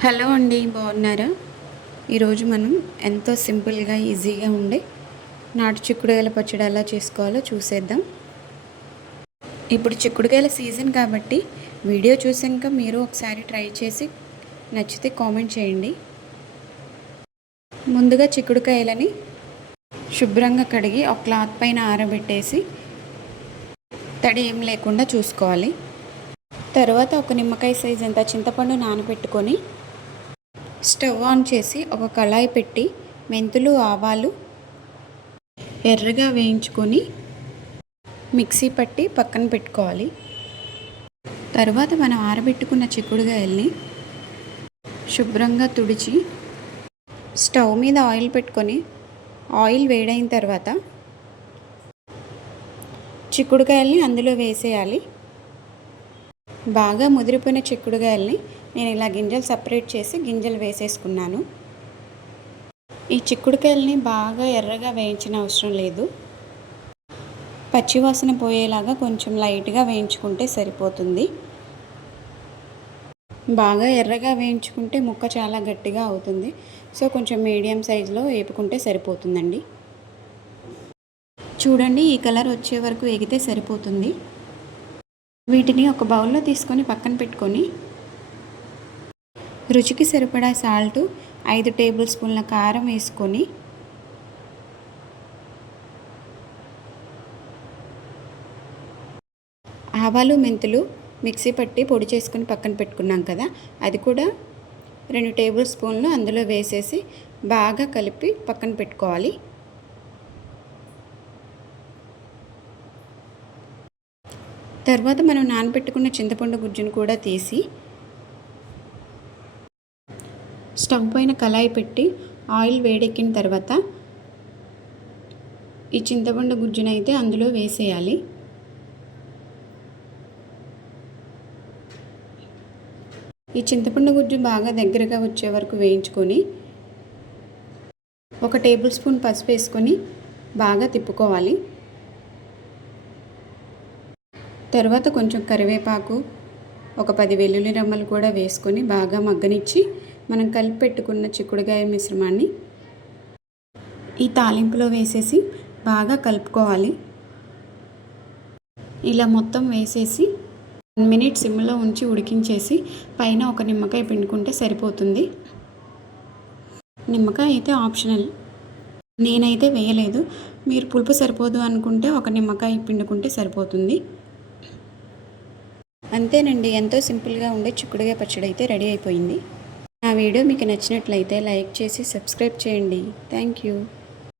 Hello అండి, బాగున్నారా? ఈరోజు మనం ఎంతో సింపుల్గా ఈజీగా ఉండే నాటు చిక్కుడుకాయల పచ్చడి ఎలా చేసుకోవాలో చూసేద్దాం. ఇప్పుడు చిక్కుడుకాయల సీజన్ కాబట్టి వీడియో చూసాక మీరు ఒకసారి ట్రై చేసి నచ్చితే కామెంట్ చేయండి. ముందుగా చిక్కుడుకాయలని శుభ్రంగా కడిగి ఒక క్లాత్ పైన ఆరబెట్టేసి తడి ఏం లేకుండా చూసుకోవాలి. తర్వాత ఒక నిమ్మకాయ సైజ్ అంత చింతపండు నానబెట్టుకొని స్టవ్ ఆన్ చేసి ఒక కళాయి పెట్టి మెంతులు, ఆవాలు ఎర్రగా వేయించుకొని మిక్సీ పట్టి పక్కన పెట్టుకోవాలి. తర్వాత మనం ఆరబెట్టుకున్న చిక్కుడుకాయల్ని శుభ్రంగా తుడిచి స్టవ్ మీద ఆయిల్ పెట్టుకొని ఆయిల్ వేడైన తర్వాత చిక్కుడుకాయల్ని అందులో వేసేయాలి. బాగా ముదిరిపోయిన చిక్కుడుకాయల్ని నేను ఇలా గింజలు సపరేట్ చేసి గింజలు వేసేసుకున్నాను. ఈ చిక్కుడుకాయల్ని బాగా ఎర్రగా వేయించిన అవసరం లేదు. పచ్చివాసన పోయేలాగా కొంచెం లైట్గా వేయించుకుంటే సరిపోతుంది. బాగా ఎర్రగా వేయించుకుంటే ముక్క చాలా గట్టిగా అవుతుంది. సో కొంచెం మీడియం సైజులో వేపుకుంటే సరిపోతుందండి. చూడండి, ఈ కలర్ వచ్చే వరకు వేగితే సరిపోతుంది. వీటిని ఒక బౌల్లో తీసుకొని పక్కన పెట్టుకొని రుచికి సరిపడా సాల్ట్, 5 టేబుల్ స్పూన్ల కారం వేసుకొని ఆవాలు, మెంతులు మిక్సీ పట్టి పొడి చేసుకొని పక్కన పెట్టుకున్నాం కదా, అది కూడా 2 టేబుల్ స్పూన్లు అందులో వేసేసి బాగా కలిపి పక్కన పెట్టుకోవాలి. తర్వాత మనం నానబెట్టుకున్న చింతపండు గుజ్జును కూడా తీసి స్టవ్ పైన కళాయి పెట్టి ఆయిల్ వేడెక్కిన తర్వాత ఈ చింతపండు గుజ్జునైతే అందులో వేసేయాలి. ఈ చింతపండు గుజ్జు బాగా దగ్గరగా వచ్చే వరకు వేయించుకొని 1 టేబుల్ స్పూన్ పసుపు వేసుకొని బాగా తిప్పుకోవాలి. తర్వాత కొంచెం కరివేపాకు, ఒక 10 వెల్లుల్లి రెమ్మలు కూడా వేసుకొని బాగా మగ్గనిచ్చి మనం కలిపి పెట్టుకున్న చిక్కుడుకాయ మిశ్రమాన్ని ఈ తాలింపులో వేసేసి బాగా కలుపుకోవాలి. ఇలా మొత్తం వేసేసి 1 మినిట్ సిమ్లో ఉంచి ఉడికించేసి పైన ఒక నిమ్మకాయ పిండుకుంటే సరిపోతుంది. నిమ్మకాయ అయితే ఆప్షనల్, నేనైతే వేయలేదు. మీరు పులుపు సరిపోదు అనుకుంటే ఒక నిమ్మకాయ పిండుకుంటే సరిపోతుంది. అంతేనండి, ఎంతో సింపుల్గా ఉండే చిక్కుడుకాయ పచ్చడి అయితే రెడీ అయిపోయింది. నా వీడియో మీకు నచ్చినట్లయితే లైక్ చేసి సబ్స్క్రైబ్ చేయండి. Thank you.